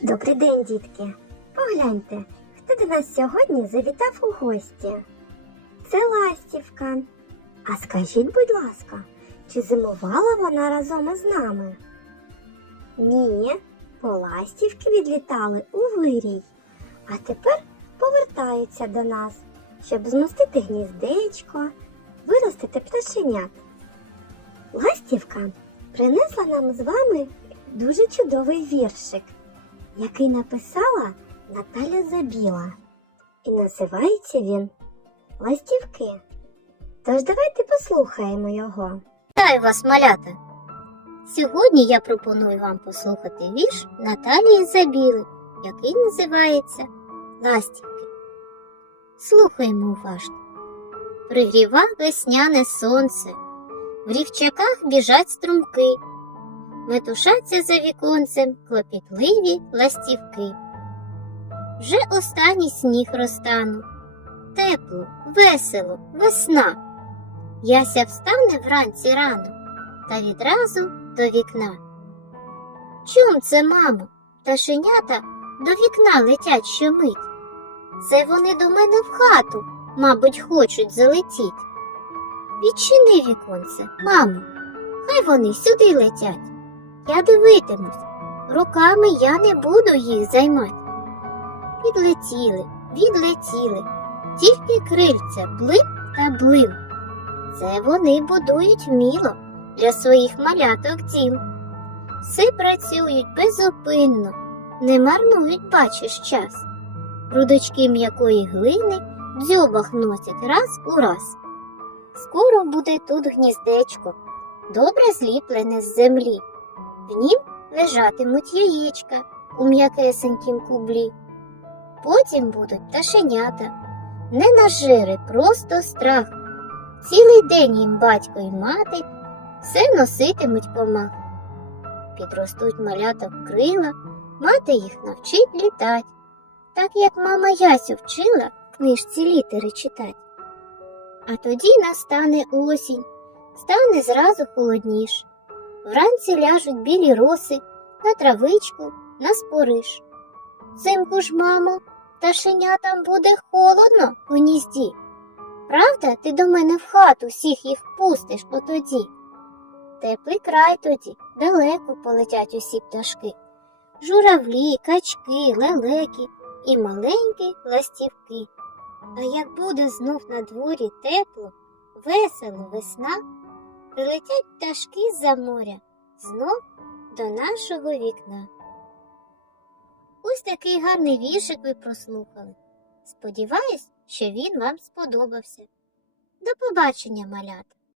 Добрий день, дітки. Погляньте, хто до нас сьогодні завітав у гості. Це ластівка. А скажіть, будь ласка, чи зимувала вона разом із нами? Ні, бо ластівки відлітали у вирій, а тепер повертаються до нас, щоб змостити гніздечко, виростити пташенят. Ластівка принесла нам з вами дуже чудовий віршик, який написала Наталя Забіла. І називається він Ластівки. Тож давайте послухаємо його. Вітаю вас, малята! Сьогодні я пропоную вам послухати вірш Наталії Забіли, який називається Ластівки. Слухаємо уважно. Пригріва весняне сонце, в рівчаках біжать струмки, метушаться за віконцем клопітливі ластівки. Вже останній сніг розтанув, тепло, весело, весна. Яся встане вранці рано та відразу до вікна. Чом це, мамо? Пташенята до вікна летять щомить. Це вони до мене в хату, мабуть, хочуть залетіть. Відчини віконце, мамо, хай вони сюди летять. Я дивитимусь, руками я не буду їх займати. Підлетіли, відлетіли, тільки крильця блим та блим. Це вони будують вміло для своїх маляток дім. Все працюють безупинно, не марнують, бачиш час. Грудочки м'якої глини в дзьобах носять раз у раз. Скоро буде тут гніздечко, добре зліплене з землі. В нім лежатимуть яєчка у м'якесенькім кублі. Потім будуть пташенята, не на жири, просто страх. Цілий день їм батько і мати все носитимуть помах. Підростуть малята в крила, мати їх навчить літать, так як мама Ясю вчила книжці літери читать. А тоді настане осінь, стане зразу холодніш. Вранці ляжуть білі роси на травичку, на спориш. Взимку ж, мамо, пташенятам буде холодно в гнізді. Правда, ти до мене в хату всіх їх впустиш отоді. Теплий край тоді, далеко полетять усі пташки. Журавлі, качки, лелеки і маленькі ластівки. А як буде знов на дворі тепло, весело весна, прилетять пташки з-за моря знов до нашого вікна. Ось такий гарний віршик ви прослухали. Сподіваюсь, що він вам сподобався. До побачення, малята!